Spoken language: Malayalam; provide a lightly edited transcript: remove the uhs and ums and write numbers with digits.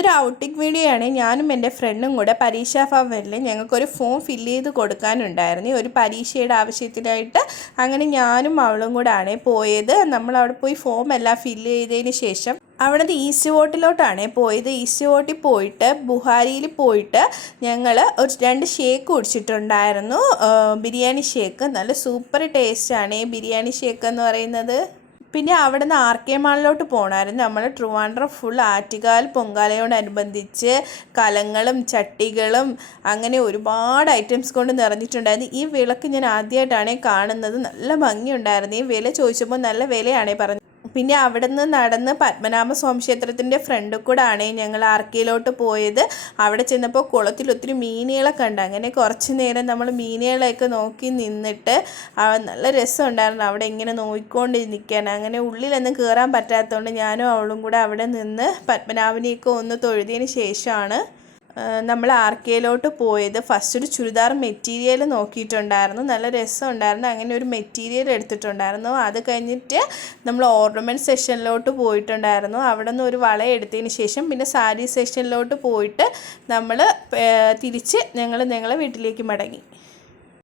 ഇതൊരു ഔട്ടിംഗ് വീഡിയോ ആണ്. ഞാനും എൻ്റെ ഫ്രണ്ടും കൂടെ പരീക്ഷാ ഭവനിൽ ഞങ്ങൾക്കൊരു ഫോം ഫില്ല് ചെയ്ത് കൊടുക്കാനുണ്ടായിരുന്നു ഒരു പരീക്ഷയുടെ ആവശ്യത്തിനായിട്ട്. അങ്ങനെ ഞാനും അവളും കൂടെ ആണ് പോയത്. നമ്മളവിടെ പോയി ഫോം എല്ലാം ഫില്ല് ചെയ്തതിന് ശേഷം അവിടുന്ന് ഈസ്റ്റ് ഫോർട്ടിലോട്ടാണ് പോയത്. ഈസ്റ്റ് ഫോർട്ടിൽ പോയിട്ട് ബുഹാരിയിൽ പോയിട്ട് ഞങ്ങൾ ഒരു 2 ഷേക്ക് കുടിച്ചിട്ടുണ്ടായിരുന്നു. ബിരിയാണി ഷേക്ക് നല്ല സൂപ്പർ ടേസ്റ്റാണ് ബിരിയാണി ഷേക്ക് എന്ന് പറയുന്നത്. പിന്നെ അവിടെ നിന്ന് ആർ കെ മാളിലോട്ട് പോകണമായിരുന്നു. നമ്മൾ ട്രിവാൻഡ്രം ഫുൾ ആറ്റുകാൽ പൊങ്കാലയോടനുബന്ധിച്ച് കലങ്ങളും ചട്ടികളും അങ്ങനെ ഒരുപാട് ഐറ്റംസ് കൊണ്ട് നിറഞ്ഞിട്ടുണ്ടായിരുന്നു. ഈ വിളക്ക് ഞാൻ ആദ്യമായിട്ടാണ് കാണുന്നത്. നല്ല ഭംഗിയുണ്ടായിരുന്നു. ഈ വില ചോദിച്ചപ്പോൾ നല്ല വിലയാണേ പറഞ്ഞത്. പിന്നെ അവിടെ നിന്ന് നടന്ന് പത്മനാഭസ്വാമി ക്ഷേത്രത്തിൻ്റെ ഫ്രണ്ടിൽ കൂടെ ആണ് ഞങ്ങൾ ആർക്കയിലോട്ട് പോയത്. അവിടെ ചെന്നപ്പോൾ കുളത്തിൽ ഒത്തിരി മീനുകളെ കണ്ട്. അങ്ങനെ കുറച്ച് നേരം നമ്മൾ മീനുകളെയൊക്കെ നോക്കി നിന്നിട്ട് നല്ല രസമുണ്ടായിരുന്നു അവിടെ ഇങ്ങനെ നോക്കിക്കൊണ്ട് നിൽക്കാൻ. അങ്ങനെ ഉള്ളിലൊന്നും കയറാൻ പറ്റാത്തതുകൊണ്ട് ഞാനും അവളും കൂടെ അവിടെ നിന്ന് പത്മനാഭനെയൊക്കെ ഒന്ന് തൊഴുതിയതിന് ശേഷമാണ് നമ്മൾ ആർക്കയിലോട്ട് പോയത്. ഫസ്റ്റ് ഒരു ചുരിദാർ മെറ്റീരിയൽ നോക്കിയിട്ടുണ്ടായിരുന്നു. നല്ല രസമുണ്ടായിരുന്നു. അങ്ങനെ ഒരു മെറ്റീരിയൽ എടുത്തിട്ടുണ്ടായിരുന്നു. അത് കഴിഞ്ഞിട്ട് നമ്മൾ ഓർണമെൻറ്റ് സെക്ഷനിലോട്ട് പോയിട്ടുണ്ടായിരുന്നു. അവിടെ നിന്ന് ഒരു വള എടുത്തതിന് ശേഷം പിന്നെ സാരി സെക്ഷനിലോട്ട് പോയിട്ട് നമ്മൾ തിരിച്ച് ഞങ്ങളെ വീട്ടിലേക്ക് മടങ്ങി.